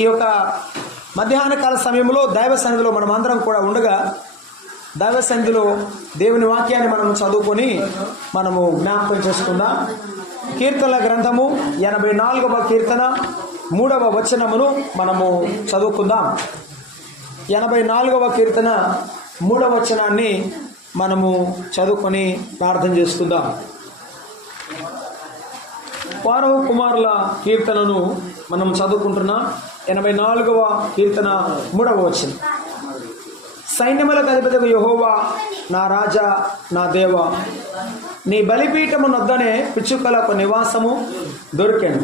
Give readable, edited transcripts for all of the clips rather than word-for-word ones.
ఈ యొక్క మధ్యాహ్న కాల సమయంలో దైవ సన్నిధిలో మనం అందరం కూడా ఉండగా, దైవ సన్నిధిలో దేవుని వాక్యాన్ని మనం చదువుకొని మనము జ్ఞాపకం చేసుకుందాం. కీర్తనల గ్రంథము 84వ కీర్తన 3వ వచనమును మనము చదువుకుందాం. 84వ కీర్తన 3వ వచనాన్ని మనము చదువుకొని ప్రార్థన చేసుకుందాం. ఫారో కుమారుల కీర్తనను మనం చదువుకుంటున్నాం. 84వ కీర్తన 3వ వచనం. సైన్యములకు అధిపతియగు యెహోవా, నా రాజా, నా దేవ, నీ బలిపీఠము నొద్దనే పిచ్చుకలకు నివాసము దొరికెను,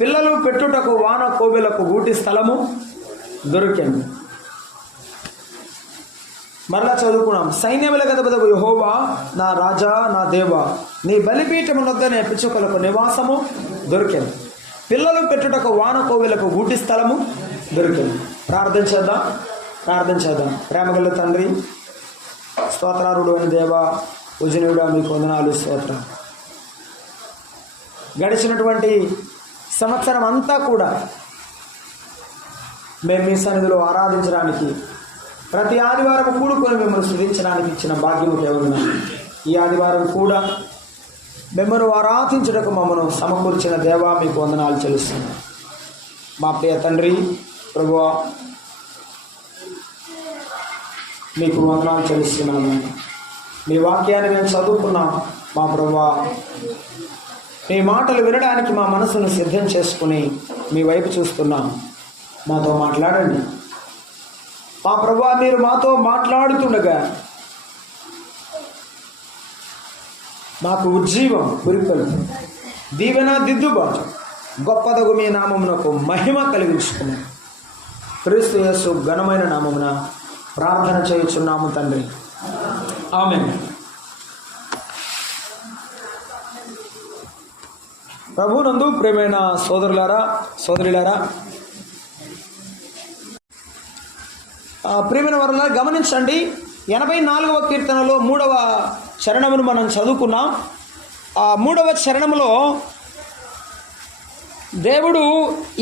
పిల్లలు పెట్టుటకు వాన కోవెలకు గూటి స్థలము దొరికెను. మరలా చదువుకున్నాం. సైన్యములకు అధిపతియగు యెహోవా, నా రాజా, నా దేవ, నీ బలిపీఠము నొద్దనే పిచ్చుకలకు నివాసము దొరికెను, పిల్లలు పెట్టుటకు వాన కోవెలకు గూటి స్థలము దొరికెను. ప్రార్థన చేద్దాం. ప్రేమగల తండ్రి, స్తోత్రారుడు అని దేవ, పూజనీయుడా, మీకు వందనాలు, స్తోత్రం. గడిచినటువంటి సంవత్సరం అంతా కూడా మేము మీ సన్నిధిలో ఆరాధించడానికి, ప్రతి ఆదివారం కూడుకొని మిమ్మల్ని స్తుతించడానికి ఇచ్చిన భాగ్యము కేవలం ఈ ఆదివారం కూడా మిమ్మల్ని ఆరాధించుటకు మమ్మల్ని సమకూర్చిన దేవా, మీకు వందనాలు చెల్లిస్తున్నాం. మా ప్రియ తండ్రి, ప్రభువా, మీకు వందనాలు చెల్లిస్తున్నాము. మీ వాక్యాన్ని మేము చదువుకున్నాం మా ప్రభువా. మీ మాటలు వినడానికి మా మనసును సిద్ధం చేసుకుని మీ వైపు చూస్తున్నాం. మాతో మాట్లాడండి మా ప్రభువా. మీరు మాతో మాట్లాడుతుండగా మాకు ఉజ్జీవం, పురికలు, దీవెన, దిద్దుబాటు, గొప్పదగు మీ నామమునకు మహిమ కలిగించుకున్నాం. క్రీస్తు యేసు ఘనమైన నామమున ప్రార్థన చేయుచున్నాము తండ్రి, ఆమేన్. ప్రభునందు ప్రియమైన సోదరులారా, సోదరులారా, ప్రియమైన వారులారా, గమనించండి. 84వ కీర్తనలో 3వ చరణమును మనం చదువుకున్నాం. ఆ 3వ చరణములో దేవుడు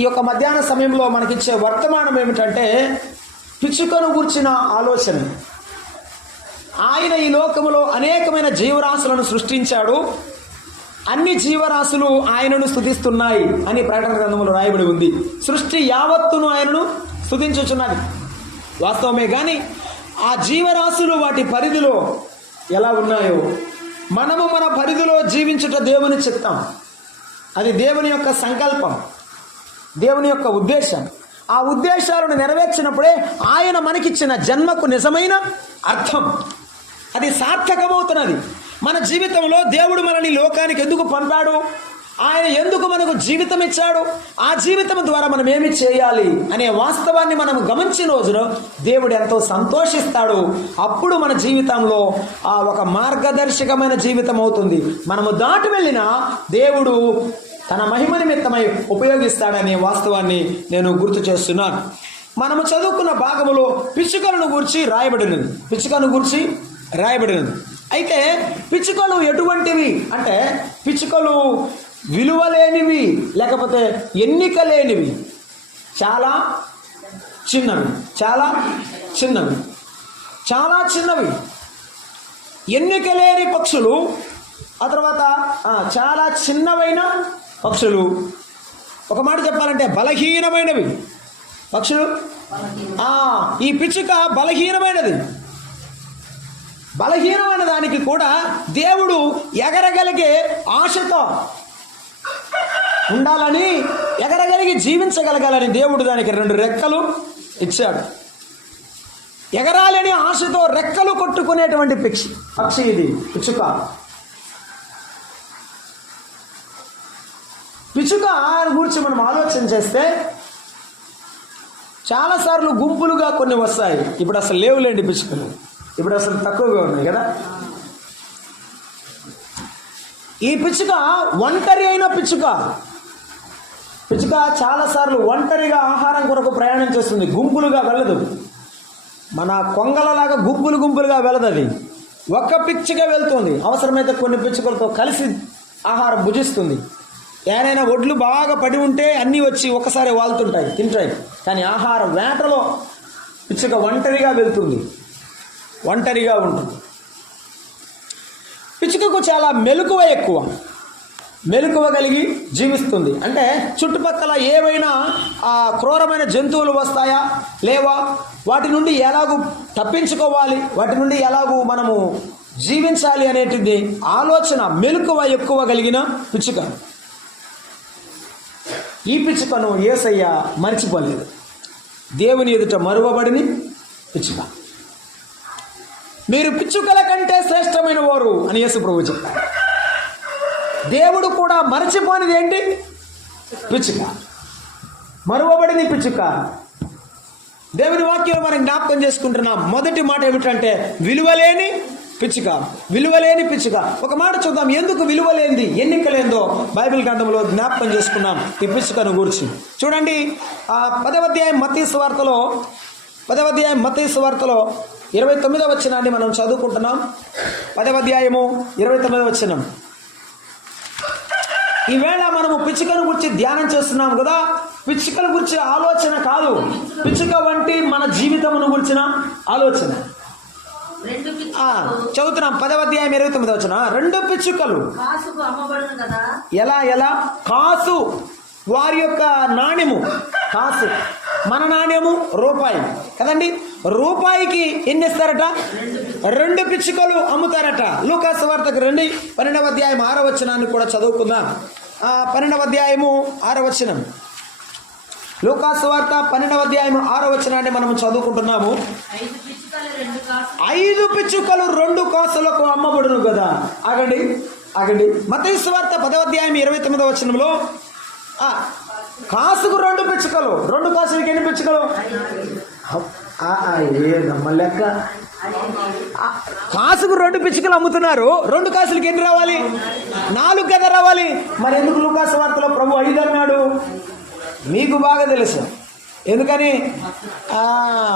ఈ యొక్క మధ్యాహ్న సమయంలో మనకిచ్చే వర్తమానం ఏమిటంటే, పిచ్చుకను గూర్చిన ఆలోచన. ఆయన ఈ లోకములో అనేకమైన జీవరాశులను సృష్టించాడు. అన్ని జీవరాశులు ఆయనను స్తుతిస్తున్నాయి అని ప్రకటన గ్రంథంలో రాయబడి ఉంది. సృష్టి యావత్తును ఆయనను స్తుతించుచున్నది వాస్తవమే. కానీ ఆ జీవరాశులు వాటి పరిధిలో ఎలా ఉన్నాయో మనము మన పరిధిలో జీవించుట దేవుని చిత్తం. అది దేవుని యొక్క సంకల్పం, దేవుని యొక్క ఉద్దేశం. ఆ ఉద్దేశాలను నెరవేర్చినప్పుడే ఆయన మనకిచ్చిన జన్మకు నిజమైన అర్థం, అది సార్థకమవుతున్నది. మన జీవితంలో దేవుడు మనల్ని లోకానికి ఎందుకు పంపాడు, ఆయన ఎందుకు మనకు జీవితం ఇచ్చాడు, ఆ జీవితం ద్వారా మనం ఏమి చేయాలి అనే వాస్తవాన్ని మనం గమనించిన రోజున దేవుడు ఎంతో సంతోషిస్తాడు. అప్పుడు మన జీవితంలో ఆ ఒక మార్గదర్శకమైన జీవితం అవుతుంది. మనము దాటి వెళ్ళిన దేవుడు తన మహిమ నిమిత్తమై ఉపయోగిస్తాడనే వాస్తవాన్ని నేను గుర్తు చేస్తున్నాను. మనము చదువుకున్న భాగములో పిచ్చుకలను గురించి రాయబడినది. అయితే పిచ్చుకలు ఎటువంటివి అంటే, పిచ్చుకలు విలువ లేనివి, లేకపోతే ఎన్నిక లేనివి, చాలా చిన్నవి, ఎన్నిక లేని పక్షులు. ఆ తర్వాత చాలా చిన్నవైన పక్షులు. ఒక మాట చెప్పాలంటే బలహీనమైనవి పక్షులు. ఈ పిచ్చుక బలహీనమైన దానికి కూడా దేవుడు ఎగరగలిగే ఆశతో ఉండాలని, ఎగరగలిగి జీవించగలగాలని దేవుడు దానికి 2 రెక్కలు ఇచ్చాడు. ఎగరాలని ఆశతో రెక్కలు కొట్టుకునేటువంటి పక్షి ఇది పిచ్చుక. పిచ్చుక గురించి మనం ఆలోచన చేస్తే చాలాసార్లు గుంపులుగా కొన్ని వస్తాయి. ఇప్పుడు అసలు లేవులేండి పిచ్చుకలు, ఇప్పుడు అసలు తక్కువగా ఉన్నాయి కదా. ఈ పిచ్చుక ఒంటరి అయిన పిచ్చుక చాలాసార్లు ఒంటరిగా ఆహారం కొరకు ప్రయాణం చేస్తుంది, గుంపులుగా వెళ్ళదు. మన కొంగలలాగా గుంపులుగా వెళ్ళదు. అది ఒక్క పిచ్చుక వెళ్తుంది. అవసరమైతే కొన్ని పిచ్చుకలతో కలిసి ఆహారం భుజిస్తుంది. ఏదైనా ఒడ్లు బాగా పడి ఉంటే అన్నీ వచ్చి ఒకసారి వాళ్తుంటాయి, తింటాయి. కానీ ఆహార వేటలో పిచ్చుక ఒంటరిగా వెళ్తుంది, ఒంటరిగా ఉంటుంది. పిచ్చుకకు చాలా మెలకువ ఎక్కువ, మెలకువ కలిగి జీవిస్తుంది. అంటే చుట్టుపక్కల ఏవైనా క్రూరమైన జంతువులు వస్తాయా లేవా, వాటి నుండి ఎలాగూ తప్పించుకోవాలి, వాటి నుండి ఎలాగూ మనము జీవించాలి అనేటిది ఆలోచన, మెలకువ ఎక్కువ కలిగిన పిచ్చుక. ఈ పిచ్చుకను యేసయ్య మర్చిపోలేదు. దేవుని ఎదుట మరువబడిని పిచ్చుక. మీరు పిచ్చుకల కంటే శ్రేష్టమైన వారు అని యేసు ప్రభువు చెప్పారు. దేవుడు కూడా మరచిపోనిది ఏంటి? పిచ్చుక, మరువబడిని పిచ్చుక. దేవుని వాక్యం మనం జ్ఞాపకం చేసుకుంటున్నాం. మొదటి మాట ఏమిటంటే విలువలేని పిచ్చుక, విలువలేని పిచ్చుక. ఒక మాట చూద్దాం, ఎందుకు విలువలేంది, ఎన్నికలేందో బైబిల్ గ్రంథంలో జ్ఞాపకం చేసుకున్నాం ఈ పిచ్చుకను గురించి. చూడండి, 10వ అధ్యాయం మత్తయి సువార్తలో 29వ వచనాన్ని మనం చదువుకుంటున్నాం. 10వ అధ్యాయము 29వ వచనం. ఈవేళ మనము పిచ్చుకను గురించి ధ్యానం చేస్తున్నాం కదా. పిచ్చుకల గురించి ఆలోచన కాదు, పిచ్చుక వంటి మన జీవితమును గురించిన ఆలోచన. చదువుతున్నాం 10వ అధ్యాయం 29వ వచనం. 2 పిచ్చుకలు ఎలా కాసు, వారి యొక్క నాణ్యము కాసు, మన నాణ్యము రూపాయి కదండి. రూపాయికి ఎన్ని ఇస్తారట? 2 పిచ్చుకలు అమ్ముతారట. లూకా సువార్తకు రండి, 12వ అధ్యాయం 6వ వచనాన్ని కూడా చదువుకుందాం. 12వ అధ్యాయము 6వ వచనం. లూకా సువార్త 12వ అధ్యాయం 6వ వచనాన్ని మనం చదువుకుంటున్నాము. 5 పిచ్చుకలు 2 కాసులకు అమ్మబడును కదా. ఆగండి. మత్తయి సువార్త 10వ అధ్యాయం 29వ వచనంలో కాసుకు 2 పిచ్చుకలు, 2 కాసులకి ఎన్ని పిచ్చుకలు? లెక్క. కాసుకు 2 పిచ్చుకలు అమ్ముతున్నారు, 2 కాసులకి ఎన్ని రావాలి? 4 కదా రావాలి. మరి ఎందుకు లూకా సువార్తలో ప్రభు 5 అన్నాడు? మీకు బాగా తెలుసు. ఎందుకని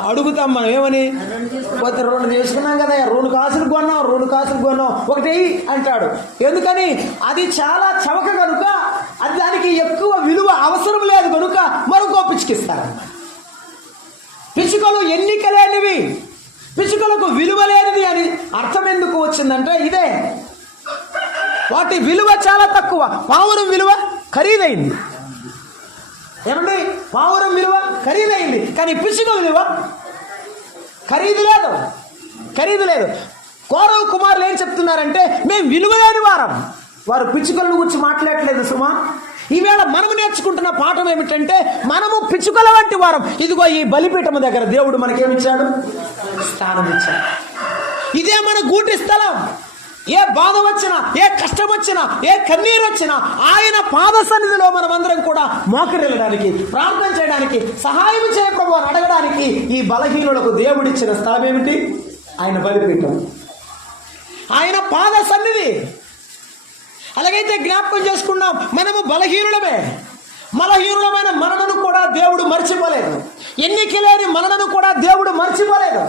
అడుగుతాం మనం, ఏమని? పోతే 2 తీసుకున్నాం కదా, 2 కాసులు కొన్నాం, ఒకటి అంటాడు. ఎందుకని? అది చాలా చవక కనుక, అది దానికి ఎక్కువ విలువ అవసరం లేదు కనుక మరొక పిచ్చుకిస్తారన్నమాట. పిచ్చుకలు ఎన్నిక లేనివి, పిచ్చుకలకు విలువ లేనిది అని అర్థం ఎందుకు వచ్చిందంటే ఇదే. వాటి విలువ చాలా తక్కువ. పావురం విలువ ఖరీదైంది. ఏమండి? పావురం విలువ ఖరీదైంది, కానీ పిచ్చుక విలువ ఖరీదు లేదు. కౌరవ కుమారులు ఏం చెప్తున్నారంటే మేము విలువ లేని వారం. వారు పిచ్చుకలను గురించి మాట్లాడలేదు సుమా. ఈవేళ మనము నేర్చుకుంటున్న పాఠం ఏమిటంటే మనము పిచ్చుకల వంటి వారం. ఇదిగో ఈ బలిపీఠము దగ్గర దేవుడు మనకేమిచ్చాడు? స్థానం ఇచ్చాడు. ఇదే మన గూటి స్థలం. ఏ బాధ వచ్చినా, ఏ కష్టం వచ్చినా, ఏ కన్నీరు వచ్చినా ఆయన పాద సన్నిధిలో మనమందరం కూడా మోకరిల్లడానికి, ప్రార్థన చేయడానికి, సహాయం చేయ ప్రభు అని అడగడానికి ఈ బలహీనులకు దేవుడిచ్చిన స్థలం ఏమిటి? ఆయన బలిపీఠం, ఆయన పాద సన్నిధి. అలాగైతే జ్ఞాపకం చేసుకున్నాం, మనము బలహీనులమైన మనలను కూడా దేవుడు మర్చిపోలేదు. ఎన్నిక లేని మనలను కూడా దేవుడు మర్చిపోలేదు.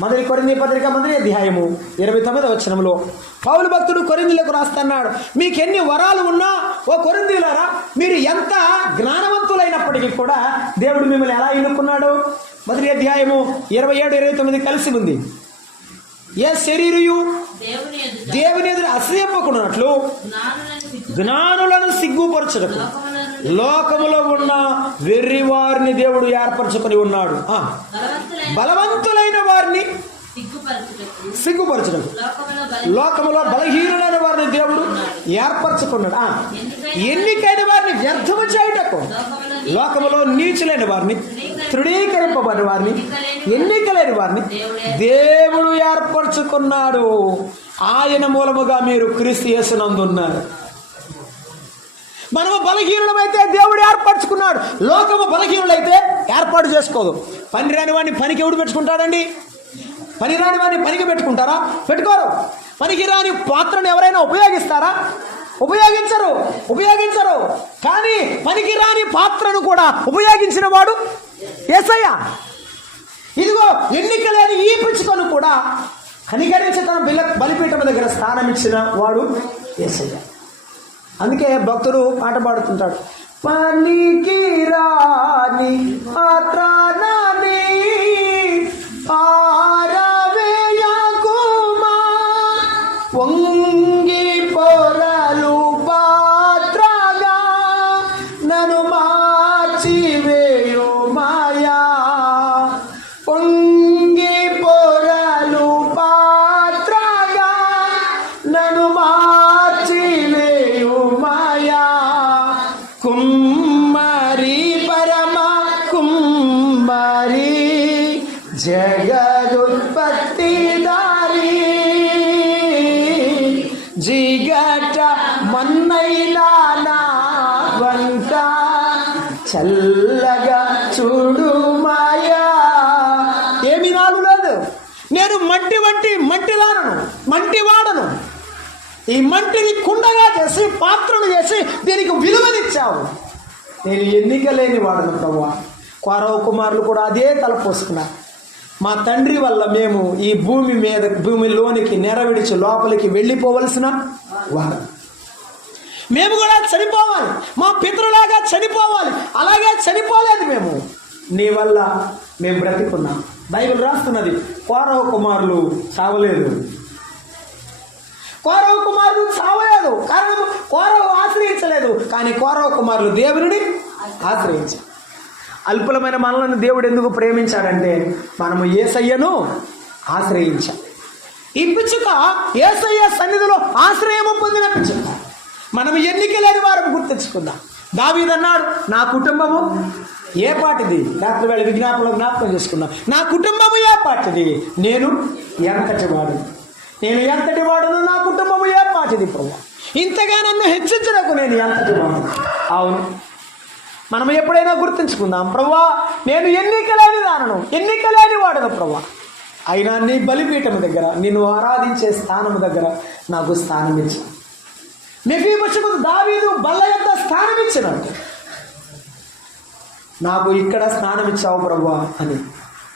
మొదటి కొరింథీ పత్రిక 1వ అధ్యాయము 29వ వచనంలో పౌలు భక్తుడు కొరింథీయులకు రాస్తున్నాడు, మీకు ఎన్ని వరాలు ఉన్నా ఓ కొరింథీయులారా, మీరు ఎంత జ్ఞానవంతులైనప్పటికీ కూడా దేవుడు మిమ్మల్ని ఎలా ఎన్నుకున్నాడు? 1వ అధ్యాయము 27, 29 కలిసి ఉంది. ఏ శరీరయు దేవుని ఎదురు అసూయపకున్నట్లు జ్ఞానులను సిగ్గుపరచుటకు లోకములో ఉన్న వెర్రి వారిని దేవుడు ఏర్పరచుకొని ఉన్నాడు. బలవంతులైన వారిని సిగ్గుపరచుటకు లోకములో బలహీనులైన వారిని దేవుడు ఏర్పరచుకున్నాడు. ఎన్నికైన వారిని వ్యర్థము చేయుటకు లోకములో నీచులైన వారిని, తృణీకరింపబడిన వారిని, ఎన్నికలేని వారిని దేవుడు ఏర్పరచుకున్నాడు. ఆయన మూలముగా మీరు క్రీస్తు యేసునందు ఉన్నారు. మనము బలహీనులమైతే దేవుడు ఏర్పరచుకున్నాడు. లోకము బలహీనులైతే ఏర్పాటు చేసుకోదు. పని రాని వాడిని పనికి ఎవడు పెట్టుకుంటాడండి? పని రాని వాడిని పనికి పెట్టుకుంటారా? పెట్టుకోరు. పనికి రాని పాత్రను ఎవరైనా ఉపయోగిస్తారా? ఉపయోగించరు. కానీ పనికి రాని పాత్రను కూడా ఉపయోగించిన వాడు యేసయ్య. ఇదిగో ఎన్నిక లేని ఈ పిచ్చుకను కూడా కనికరించి తన బలిపీఠం దగ్గర స్థానం ఇచ్చిన వాడు యేసయ్య. అందుకే భక్తుడు పాట పాడుతుంటాడు, పనికి రాని పాత్రనాని పారవేయకుమా, పొంగి పొరలు పాత్రగా నన్ను మార్చివేయు మాయా, పొంగి పొరలు పాత్రగా నన్ను మార్చివేయు మాయా, కుమ్మరి పరమ కుమ్మరి జగదుత్పత్తి దారి, జిగట మన్నైనా నా వంట చల్లగా చూడు మాయా. ఏమి నాలు లేదు, నేను మట్టి వంటి మట్టిదానను, మంటి వాడను. ఈ మంటిని కుండగా చేసి పాత్రను చేసి దీనికి విలువనిచ్చావు. నేను ఎన్నిక లేని వాడను ప్రభువా. కౌరవ కుమారులు కూడా అదే తలపోసుకున్నారు. మా తండ్రి వల్ల మేము ఈ భూమిలోనికి నెరవిడిచి లోపలికి వెళ్ళిపోవలసిన వారు, మేము కూడా చనిపోవాలి, మా పితరులాగా చనిపోవాలి. అలాగే చనిపోలేదు మేము, నీ వల్ల మేము బ్రతికున్నాం. బైబిల్ రాస్తున్నది, కౌరవ కుమారులు చావలేదు. కౌరవ కుమారులు చావలేదు, కారణం కౌరవ ఆశ్రయించలేదు. కానీ కౌరవ కుమారులు దేవుని ఆశ్రయించారు. అల్పులమైన మనలను దేవుడు ఎందుకు ప్రేమించాడంటే మనము యేసయ్యను ఆశ్రయించాం. ఈ పిచ్చుక యేసయ్య సన్నిధిలో ఆశ్రయము పొందిన పిచ్చుక. మనం ఎన్నిక లేని వారు గుర్తించుకుందాం. దావీదు అన్నాడు, నా కుటుంబము ఏ పాటిది? రాత్రి వేళ జ్ఞాపకం చేసుకున్నాం. నా కుటుంబము ఏ పాటిది? నేను ఎంతటి వాడును, నేను ఎంతటి వాడును, నా కుటుంబము ఏ పాటిది ప్రభు. ఇంతగా నన్ను హెచ్చించడానికి నేను ఎంతటి వాడును. అవును, మనం ఎప్పుడైనా గుర్తుంచుకుందాం, ప్రభువా నేను ఎన్నిక లేని దానను, ఎన్నిక లేని వాడను ప్రభువా. అయినా నీ బలిపీఠం దగ్గర, నిన్ను ఆరాధించే స్థానం దగ్గర నాకు స్థానం ఇచ్చాను. మెఫీబోషెతు దావీదు బల్ల యొద్ద స్థానం ఇచ్చినట్టు నాకు ఇక్కడ స్థానం ఇచ్చావు ప్రభువా అని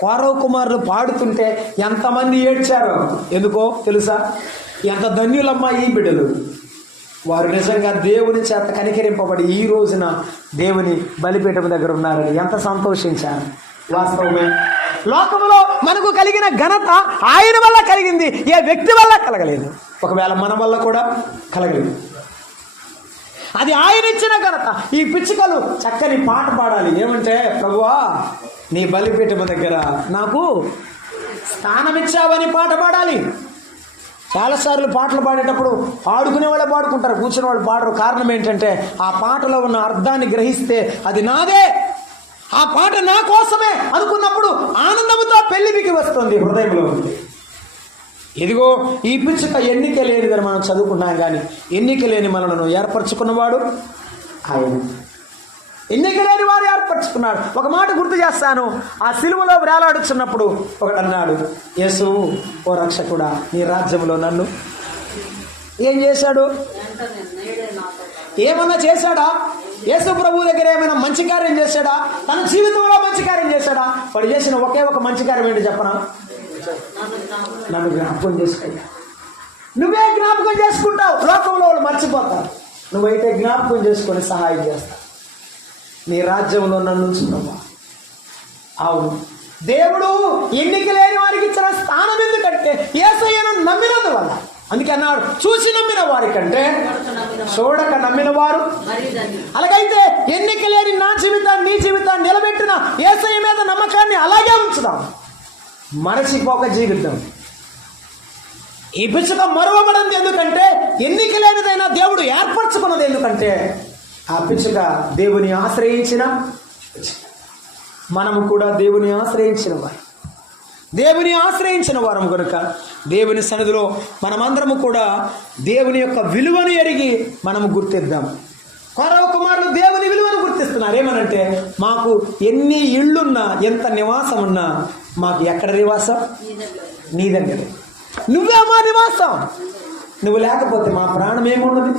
కౌరవ కుమారులు పాడుతుంటే ఎంతమంది ఏడ్చారో. ఎందుకో తెలుసా? ఎంత ధన్యులమ్మా ఈ బిడ్డలు. వారు నిజంగా దేవుని చేత కనికరింపబడి ఈ రోజున దేవుని బలిపీఠం దగ్గర ఉన్నారని ఎంత సంతోషించారు. వాస్తవమే, లోకంలో మనకు కలిగిన ఘనత ఆయన వల్ల కలిగింది, ఏ వ్యక్తి వల్ల కలగలేదు. ఒకవేళ మన వల్ల కూడా కలగలేదు. అది ఆయన ఇచ్చిన ఘనత. ఈ పిచ్చుకలు చక్కని పాట పాడాలి. ఏమంటే, ప్రభువా నీ బలిపీఠం దగ్గర నాకు స్థానం ఇచ్చావని పాట పాడాలి. చాలాసార్లు పాటలు పాడేటప్పుడు పాడుకునే వాళ్ళే పాడుకుంటారు, కూర్చునే వాళ్ళు పాడరు. కారణం ఏంటంటే ఆ పాటలో ఉన్న అర్థాన్ని గ్రహిస్తే అది నాదే, ఆ పాట నా కోసమే అనుకున్నప్పుడు ఆనందముతో పెళ్లికి వస్తుంది హృదయంలో. ఇదిగో ఈ పిచ్చుక ఎన్నిక లేనిదని మనం చదువుకున్నాం, కానీ ఎన్నిక లేని మనలను ఏర్పరచుకున్నవాడు ఆయన. ఎన్నిక లేని వారు ఏర్పరచుకున్నాడు. ఒక మాట గుర్తు చేస్తాను. ఆ సిలువలో వేలాడుచున్నప్పుడు ఒకడు అన్నాడు, యేసు ఓ రక్షకుడా, నీ రాజ్యంలో నన్ను ఏం చేశాడు? ఏమన్నా చేశాడా? యేసు ప్రభు దగ్గర ఏమైనా మంచి కార్యం చేశాడా? తన జీవితంలో మంచి కార్యం చేశాడా? వాడు చేసిన ఒకే ఒక మంచి కార్యం ఏంటి చెప్పనా? నన్ను జ్ఞాపకం చేసుకుంటా. నువ్వే జ్ఞాపకం చేసుకుంటావు, లోకంలో వాళ్ళు మర్చిపోతారు. నువ్వైతే జ్ఞాపకం చేసుకొని సహాయం చేస్తావు. నీ రాజ్యంలో నన్ను ఉంచుతావా? అవును, దేవుడు ఎన్నిక లేని వారికి ఇచ్చిన స్థానం ఎందుకంటే యేసయ్యను నమ్మినందువల్ల. అందుకే అన్నాడు, చూసి నమ్మిన వారి కంటే చూడక నమ్మిన వారు. అలాగైతే ఎన్నిక లేని నా జీవితాన్ని, నీ జీవితాన్ని నిలబెట్టిన యేసయ్య మీద నమ్మకాన్ని అలాగే ఉంచుదాం, మరచిపోక జీవితం. ఈ పిచ్చుక మరువబడింది ఎందుకంటే ఎన్నిక లేనిదైనా దేవుడు ఏర్పరచుకున్నది ఎందుకంటే ఆ పిచ్చుక దేవుని ఆశ్రయించిన పిచ్చుక. మనము కూడా దేవుని ఆశ్రయించిన వారు, దేవుని ఆశ్రయించిన వారం కనుక దేవుని సన్నిధిలో మనమందరము కూడా దేవుని యొక్క విలువను ఎరిగి మనము గుర్తిద్దాం. కౌరవ కుమారులు దేవుని విలువను గుర్తిస్తున్నారు. ఏమనంటే, మాకు ఎన్ని ఇళ్ళున్నా, ఎంత నివాసం ఉన్నా, మాకు ఎక్కడ నివాసం? నీ దగ్గరే. నువ్వే మా నివాసం. నువ్వు లేకపోతే మా ప్రాణం ఏమున్నది?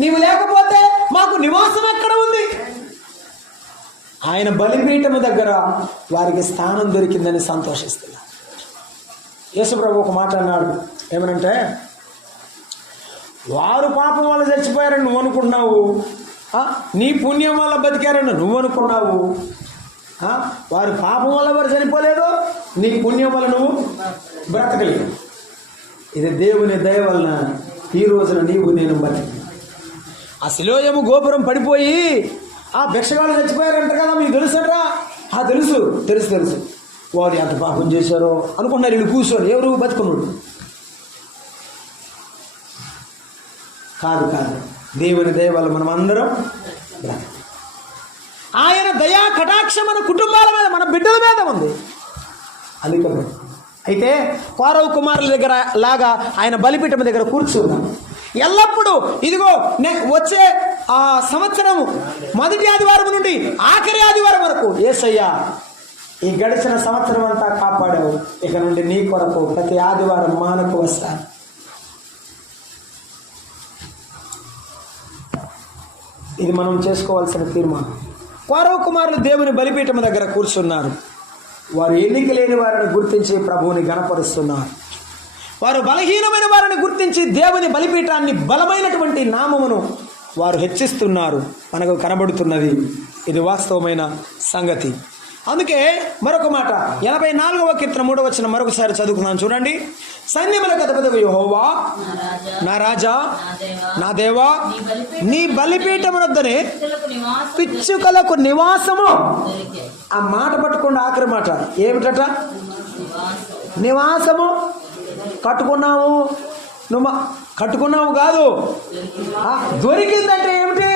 నీవు లేకపోతే మాకు నివాసం ఎక్కడ ఉంది? ఆయన బలిపీఠము దగ్గర వారికి స్థానం దొరికిందని సంతోషిస్తున్నారు. యేసుప్రభు ఒక మాట అన్నాడు, ఏమనంటే, వారు పాపం వల్ల చచ్చిపోయారని నువ్వు అనుకున్నావు, నీ పుణ్యం వల్ల బతికారని నువ్వు అనుకున్నావు. వారు పాపం వల్ల వారు చనిపోలేదు, నీ పుణ్యం వల్ల నువ్వు బ్రతకలేదు. ఇది దేవుని దయ వలన ఈ రోజున నీవు నేను బతికి. ఆ సిలోయము గోపురం పడిపోయి ఆ భిక్షగాళ్ళు చచ్చిపోయారంట కదా, మీకు తెలుసరా? తెలుసు తెలుసు తెలుసు. వారు ఎంత పాపం చేశారో అనుకున్నారు వీళ్ళు కూర్చొని. ఎవరు? బతుకున్నాడు. కాదు కాదు, దేవుని దయ వల్ల మనం అందరం ఆయన దయా కటాక్షం మన కుటుంబాల మీద, మన బిడ్డల మీద ఉంది. అందుకే అయితే ఫారో కుమారుల దగ్గర లాగా ఆయన బలిపీఠం దగ్గర కూర్చున్నాం ఎల్లప్పుడూ. ఇదిగో వచ్చే ఆ సంవత్సరం మొదటి ఆదివారం నుండి ఆఖరి ఆదివారం వరకు యేసయ్యా ఈ గడిచిన సంవత్సరం అంతా కాపాడావు, ఇక నుండి నీ కొరకు ప్రతి ఆదివారం మానకు వస్తాను. ఇది మనం చేసుకోవాల్సిన తీర్మానం. ఫారో కుమారులు దేవుని బలిపీఠం దగ్గర కూర్చున్నారు. వారు ఎన్నిక లేని వారిని గుర్తించి ప్రభువుని గణపరుస్తున్నారు. వారు బలహీనమైన వారిని గుర్తించి దేవుని బలిపీఠాన్ని, బలమైనటువంటి నామమును వారు హెచ్చిస్తున్నారు. మనకు కనబడుతున్నది. ఇది వాస్తవమైన సంగతి. అందుకే మరొక మాట 84వ కీర్తన 3వ వచనం మరొకసారి చదువుకున్నాను చూడండి. సైన్యములకు అధిపతియగు యెహోవా, నా రాజా, నా దేవా, నీ బలిపీఠమునొద్దనే పిచ్చుకలకు నివాసము. ఆ మాట పట్టుకోండి, ఆఖరి మాట ఏమిటట? నివాసము. కట్టుకున్నాము, నువ్వు కట్టుకున్నావు కాదు, దొరికిందంటే ఏమిటి?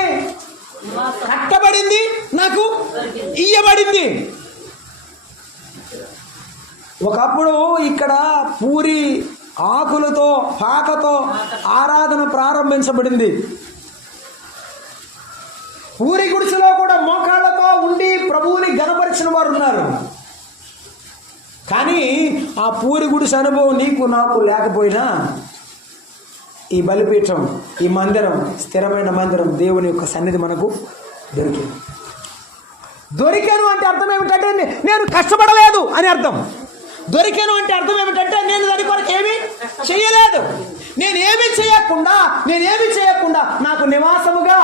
కట్టబడింది, నాకు ఇయ్యబడింది. ఒకప్పుడు ఇక్కడ పూరి ఆకులతో, పాకతో ఆరాధన ప్రారంభించబడింది. పూరి గుడిసెలో కూడా మోకాళ్ళతో ఉండి ప్రభువుని ఘనపరిచిన వారు ఉన్నారు. కానీ ఆ పూరి గుడిసె అనుభవం నీకు నాకు లేకపోయినా ఈ బలిపీఠం, ఈ మందిరం, స్థిరమైన మందిరం, దేవుని యొక్క సన్నిధి మనకు దొరికింది. దొరికాను అంటే అర్థం ఏమిటంటే నేను కష్టపడలేదు అని అర్థం. దొరికాను అంటే అర్థం ఏమిటంటే నేను దాని కొరకు ఏమీ చేయలేదు. నేనేమి చేయకుండా నాకు నివాసముగా.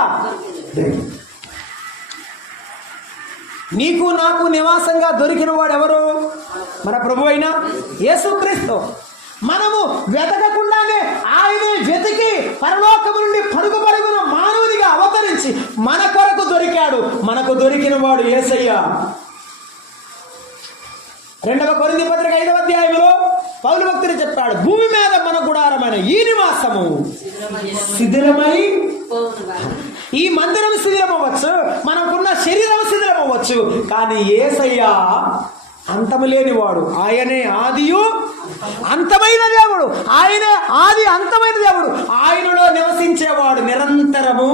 నీకు నాకు నివాసంగా దొరికిన వాడు ఎవరు? మన ప్రభు అయిన యేసుక్రీస్తు. మనము వెతకకుండానే ఆయనే వెతికి పరలోకము నుండి పరుగు పరుగున మానవునిగా అవతరించి మన కొరకు దొరికాడు. మనకు దొరికిన వాడు యేసయ్య. 2వ కొరింథీ పత్రిక 5వ అధ్యాయంలో పౌలు భక్తుడు చెప్పాడు, భూమి మీద మన గుడారమైన ఈ నివాసము శిథిలమై, ఈ మందిరం శిథిలమవ్వచ్చు, మనకున్న శరీరం శిథిలమవ్వచ్చు, కానీ యేసయ్య అంతము లేనివాడు. ఆయనే ఆదియు అంతమైన దేవుడు. ఆయనే ఆది అంతమైన దేవుడు. ఆయనలో నివసించేవాడు నిరంతరము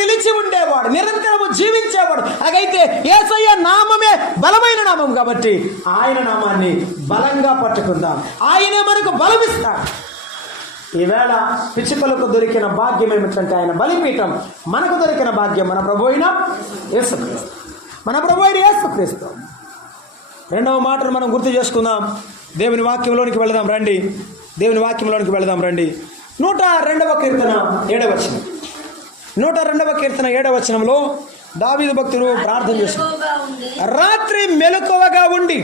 నిలిచి ఉండేవాడు, నిరంతరము జీవించేవాడు. అలాగైతే యేసయ్య నామమే బలమైన నామం కాబట్టి ఆయన నామాన్ని బలంగా పట్టుకుందాం. ఆయనే మనకు బలమిస్తాడు. ఈవేళ పిచ్చుకలకు దొరికిన భాగ్యం ఏమిటంటే ఆయన బలిపీఠం. మనకు దొరికిన భాగ్యం మన ప్రభు అయిన యేసుక్రీస్తు. మన ప్రభు అయిన యేసుక్రీస్తు. 2వ మాటను మనం గుర్తు చేసుకుందాం. దేవుని వాక్యంలోనికి వెళదాం రండి. 102వ కీర్తన 7వ వచనం. 102వ కీర్తన 7వ వచనంలో దావీదు భక్తుడు ప్రార్థన చేస్తున్నాడు. రాత్రి మెలకువగా ఉండి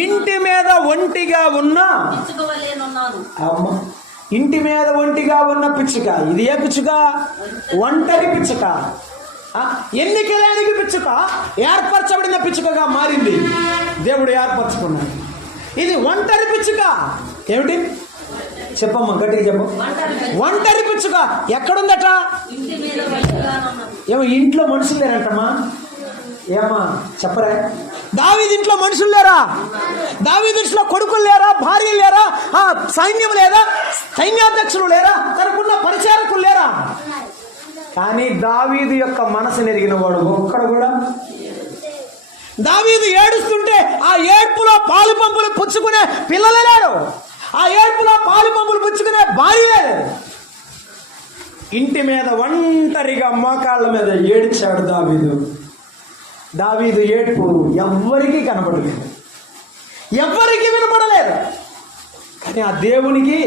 ఇంటి మీద ఒంటిగా ఉన్న పిచ్చుక. ఇది ఏ పిచ్చుక? ఒంటరి పిచ్చుక. ఎన్నిక లేని పిచ్చుక ఏర్పరచబడిన పిచ్చుకగా మారింది. దేవుడు ఏర్పరచుకున్నాడు. ఇది ఒంటరి పిచ్చుక. ఏమిటి చెప్పమ్మా, గట్టిగా చెప్పు. ఒంటరి పిచ్చుక ఎక్కడుందట? ఏమో ఇంట్లో మనుషులు లేరంటమ్మా. ఏమా చెప్పరా? దావీదు ఇంట్లో మనుషులు లేరా? దావీదు ఇంట్లో కొడుకులు లేరా? భార్యలు లేరా? సైన్యం లేదా? సైన్యాధ్యక్షులు లేరా? తనకున్న పరిచారకులు లేరా? కానీ దావీదు యొక్క మనసును ఎరిగిన వాడు ఒక్కడు కూడా. దావీదు ఏడుస్తుంటే ఆ ఏడ్పులో పాలు పంపులు పుచ్చుకునే పిల్లలు లేరు. ఆ ఏడ్పులో పాలు పంపులు పుచ్చుకునే భార్య లేదు. ఇంటి మీద ఒంటరిగా మోకాళ్ళ మీద ఏడ్చాడు దావీదు ఏడ్పు ఎవ్వరికీ కనపడలేదు, ఎవ్వరికీ వినపడలేదు. కానీ ఆ దేవునికి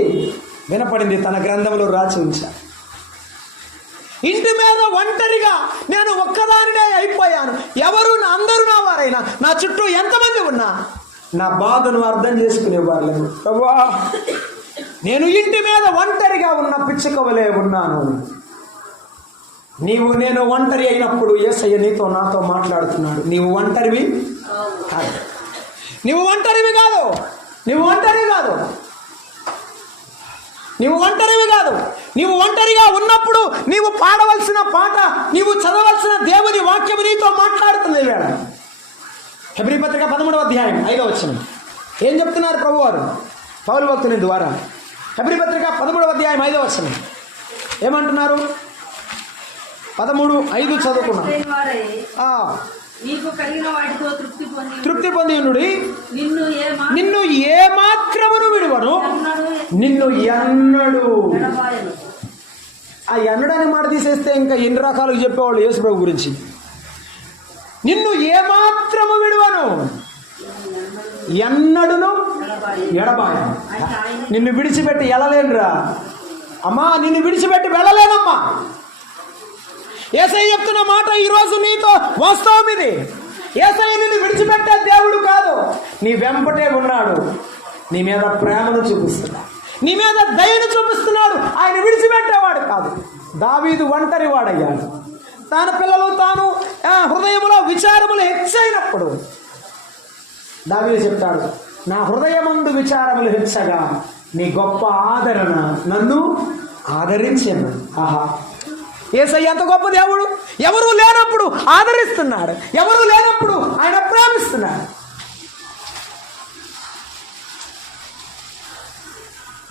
వినపడింది, తన గ్రంథంలో రాసి ఉంచారు. ఇంటి మీద ఒంటరిగా నేను ఒక్కదానినే అయిపోయాను. ఎవరు అందరూ నా వారైనా, నా చుట్టూ ఎంతమంది ఉన్నా నా బాధను అర్థం చేసుకునేవారు లేరు. ప్రభువా, నేను ఇంటి మీద ఒంటరిగా ఉన్న పిచ్చుకవలే ఉన్నాను. నేను ఒంటరి అయినప్పుడు యేసయ్య నీతో నాతో మాట్లాడుతున్నాడు. నీవు ఒంటరివి కాదు, నువ్వు ఒంటరివి కాదు, నువ్వు ఒంటరివి కాదు, నువ్వు ఒంటరివి కాదు. నీవు ఒంటరిగా ఉన్నప్పుడు నీవు పాడవలసిన పాట, నీవు చదవలసిన దేవుని వాక్యం నీతో మాట్లాడుతుంది. వేళ హెబ్రీ పత్రిక 13వ అధ్యాయం 5వ వచనం ఏం చెప్తున్నారు ప్రభువారు పౌలు భక్తుని ద్వారా? హెబ్రీ పత్రిక 13వ అధ్యాయం 5వ వచనం ఏమంటున్నారు? 13:5 చదువుకున్నాం. తృప్తి పొంది నిన్ను ఏ మాత్రమును విడువను, నిన్ను ఎన్నడు. ఆ ఎన్నడని మాట తీసేస్తే ఇంకా ఎన్ని రకాలుగా చెప్పేవాళ్ళు యేసుప్రభు గురించి. నిన్ను ఏ మాత్రము విడువను, ఎన్నడును ఎడబాయను. నిన్ను విడిచిపెట్టి వెళ్ళలేనురా అమ్మా, నిన్ను విడిచిపెట్టి వెళ్ళలేనమ్మా. యేసయ్య చెప్తున్న మాట ఈరోజు నీతో వాస్తవం ఇది. యేసయ్య నిన్ను విడిచిపెట్టే దేవుడు కాదు, నీ వెంపటే ఉన్నాడు. నీ మీద ప్రేమను చూపిస్తున్నాడు, నీ మీద దయను చూపిస్తున్నాడు. ఆయన విడిచిపెట్టేవాడు కాదు. దావీదు ఒంటరి వాడయ్యాడు. తన పిల్లలు తాను హృదయములో విచారములు హెచ్చైనప్పుడు దావీదు చెప్తాడు, నా హృదయమందు విచారములు హెచ్చగా నీ గొప్ప ఆదరణ నన్ను ఆదరించాను. ఆహా, యేసయ్య ఎంత గొప్ప దేవుడు! ఎవరూ లేనప్పుడు ఆదరిస్తున్నాడు, ఎవరూ లేనప్పుడు ఆయన ప్రేమిస్తున్నాడు.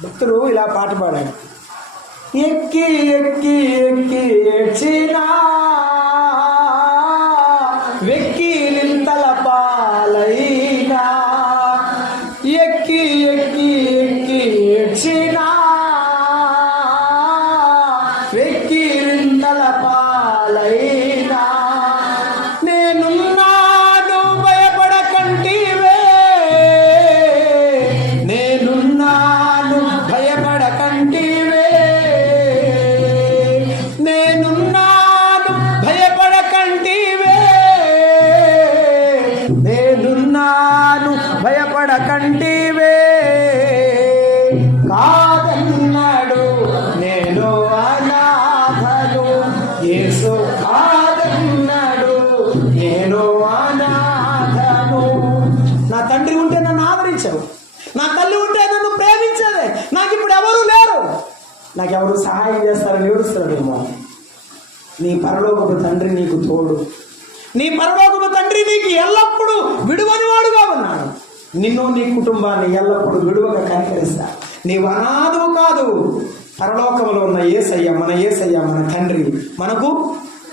భక్తులు ఇలా పాట పాడాడు, ఎక్కి ఎక్కి ఎక్కి ఏడ్చినా వెక్కి నింతల పాలైనా, ఎక్కి ఎక్కి ఎక్కి ఏడ్చినా వెక్కి నింతల పాలైనా, నేనున్నాను భయపడకంటివే, నేనున్నాను భయపడకంటివే, నేనున్నాను భయపడకంటివే, నేనున్నాను భయపడకంటివే. కాదన్నాడు నేను అనాథను, యేసు కాదన్నాడు నేను అనాథను. నా తండ్రి ఉంటే నన్ను ఆదరించావు, నా తల్లి ఉంటే నన్ను ప్రేమించేదే. నాకు ఇప్పుడు ఎవరూ లేరు, నాకెవరు సహాయం చేస్తారని ఏడుస్తున్నాడేమో. నీ పరలోకపు తండ్రి నీకు తోడు, నీ పరలోకపు తండ్రి నీకు ఎల్లప్పుడూ విడువని వాడుగా ఉన్నాడు. నిన్ను నీ కుటుంబాన్ని ఎల్లప్పుడూ విడువగా కనికరిస్తా. నీవు అనాథవు కాదు. పరలోకములో ఉన్న యేసయ్య, మన యేసయ్య, మన తండ్రి మనకు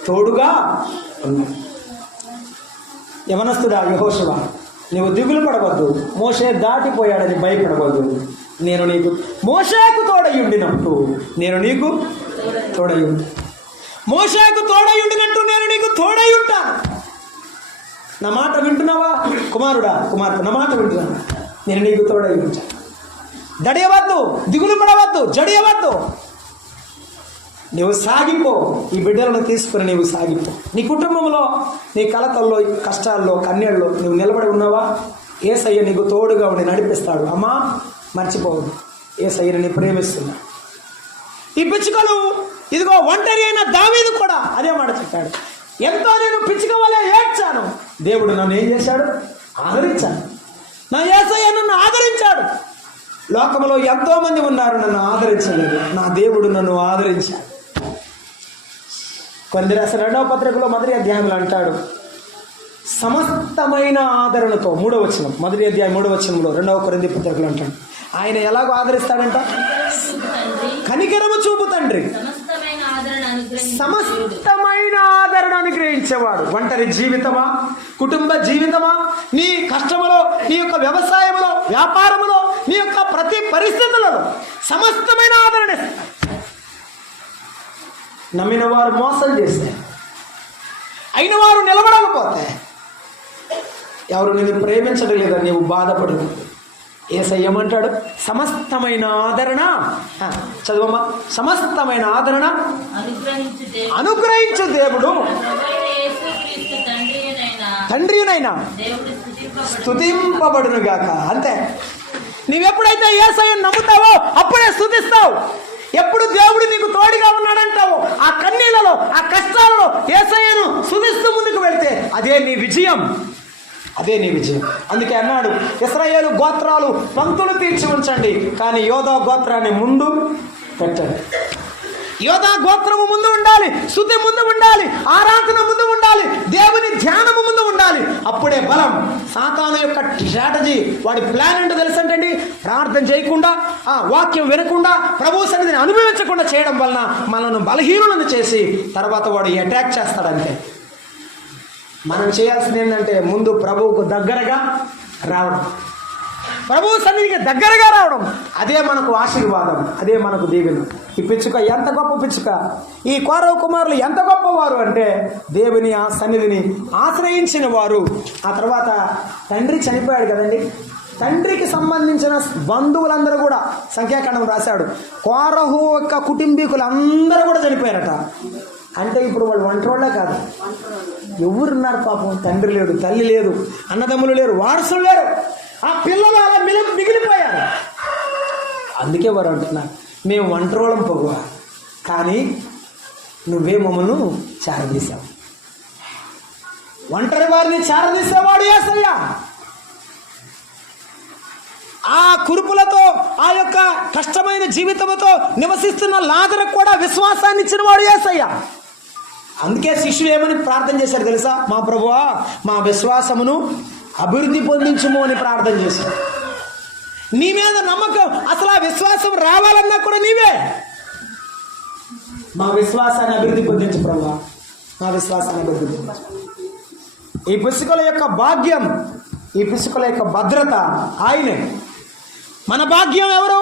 తోడుగా ఉన్నాడు. యవనస్తుడా యెహోషువ, నీవు దిగులు పడవద్దు, మోషే దాటిపోయాడని భయపడవద్దు. నేను నీకు మోషేకు తోడయుండినట్టు నేను నీకు తోడయుండు. మోషేకు తోడయుండినట్టు నేను నీకు తోడై ఉంటాను. నా మాట వింటున్నావా కుమారుడా, కుమార్తె? నా మాట వింటున్నా, నేను నీకు తోడై ఉంటాను. దడియవద్దు, దిగులు పడవద్దు, జడియవద్దు. నువ్వు సాగిపో, ఈ బిడ్డలను తీసుకుని నీవు సాగిపో. నీ కుటుంబంలో, నీ కలతల్లో, కష్టాల్లో, కన్నీళ్ళలో నువ్వు నిలబడి ఉన్నావా? యేసయ్య నీకు తోడుగా ఉండి నడిపిస్తాడు. అమ్మా, మర్చిపోవద్దు, యేసయ్యని నీ ప్రేమిస్తున్నా. ఈ పిచ్చుకలు ఇదిగో ఒంటరి అయిన దావీదు కూడా అదే మాట చెప్పాడు. ఎంతో నేను పిచ్చుక వలె ఏడ్చాను, దేవుడు నన్ను ఏం చేశాడు? ఆదరించాడు. నా యేసయ్య నన్ను ఆదరించాడు. లోకంలో ఎంతో మంది ఉన్నారు నన్ను ఆదరించలేదు, నా దేవుడు నన్ను ఆదరించాడు. కొందరు అసలు 2వ పత్రికలో 1వ అధ్యాయంలో అంటాడు, సమస్తమైన ఆదరణతో 3వ వచనం, 1వ అధ్యాయం 3వ వచనంలో 2వ కొరింథీ పత్రికలో అంటాడు, ఆయన ఎలాగో ఆదరిస్తాడంట? కనికరము చూపు తండ్రి, సమస్తమైన ఆదరణ అనుగ్రహించేవాడు. ఒంటరి జీవితమా, కుటుంబ జీవితమా, నీ కష్టములో, నీ యొక్క వ్యవసాయంలో, వ్యాపారములో, నీ యొక్క ప్రతి పరిస్థితులలో సమస్తమైన ఆదరణ. నమ్మిన వారు మోసం చేస్తే, అయిన వారు నిలబడకపోతే, ఎవరు నిన్ను ప్రేమించడం లేదని నీవు బాధపడదు. యేసయ్య ఏమంటాడు? సమస్తమైన ఆదరణ, చదువమ్మా, సమస్తమైన ఆదరణ అనుగ్రహించు దేవుడు తండ్రినైనా స్తుతింపబడును గాక. అంతే. నీవెప్పుడైతే యేసయ్యను నమ్ముతావో అప్పుడే స్తుతిస్తావు. ఎప్పుడు దేవుడు నీకు తోడుగా ఉన్నాడంటావు, ఆ కన్నీళ్లలో, ఆ కష్టాలలో యేసయ్యను స్తుతిస్తూ ముందుకు వెళ్తే అదే నీ విజయం, అదే నీ విజయం. అందుకే అన్నాడు, ఇశ్రాయేలు గోత్రాలు పంక్తులు తీర్చి ఉంచండి, కానీ యోధా గోత్రాన్ని ముందు పెట్టండి. యోధా గోత్రము ముందు ఉండాలి, స్తుతి ముందు ఉండాలి, ఆరాధన ముందు ఉండాలి, దేవుని ధ్యానము ముందు ఉండాలి. అప్పుడే బలం. సాతాను యొక్క స్ట్రాటజీ, వాడి ప్లాన్ ఏంటో తెలుసంటండి, ప్రార్థన చేయకుండా, వాక్యం వినకుండా, ప్రభు సన్నిధిని అనుభవించకుండా చేయడం వలన మనల్ని బలహీనులను చేసి తర్వాత వాడు అటాక్ చేస్తాడంతే. మనం చేయాల్సింది ఏంటంటే ముందు ప్రభువుకు దగ్గరగా రావడం, ప్రభువు సన్నిధికి దగ్గరగా రావడం. అదే మనకు ఆశీర్వాదం, అదే మనకు దీవెన. ఈ పిచ్చుక ఎంత గొప్ప పిచ్చుక, ఈ కౌరవ కుమారులు ఎంత గొప్పవారు అంటే దేవుని ఆ సన్నిధిని ఆశ్రయించిన వారు. ఆ తర్వాత తండ్రి చనిపోయాడు కదండి, తండ్రికి సంబంధించిన బంధువులందరూ కూడా సంఖ్యాకాండం రాశాడు. కోరహు యొక్క కుటుంబీకులు అందరూ కూడా చనిపోయారట. అంటే ఇప్పుడు వాళ్ళు ఒంటరివాళ్ళే కాదు, ఎవరున్నారు పాపం? తండ్రి లేడు, తల్లి లేదు, అన్నదమ్ములు లేరు, వారసులు లేరు. ఆ పిల్లలు అలా మిగిలిపోయారు. అందుకే వారు అంటున్నారు, మేము ఒంటరివాళ్ళం పొగువా, కానీ నువ్వే మమ్మల్ని చేరదీశావు. ఒంటరి వారిని చేరదీసేవాడు యేసయ్య. ఆ కురుపులతో, ఆ యొక్క కష్టమైన జీవితంతో నివసిస్తున్న లాజరుకు కూడా విశ్వాసాన్ని ఇచ్చిన వాడు యేసయ్య. అందుకే శిష్యులు ఏమని ప్రార్థన చేశారు తెలుసా? మా ప్రభువా, మా విశ్వాసమును అభివృద్ధి పొందించుము అని ప్రార్థన చేశారు. నీ మీద నమ్మకం, అసలు ఆ విశ్వాసం రావాలన్నా కూడా నీవే. మా విశ్వాసాన్ని అభివృద్ధి పొందించు ప్రభువా, మా విశ్వాసాన్ని అభివృద్ధి పొందించు. ఈ పిచ్చుకల యొక్క భాగ్యం, ఈ పిచ్చుకల యొక్క భద్రత ఆయనే. మన భాగ్యం ఎవరు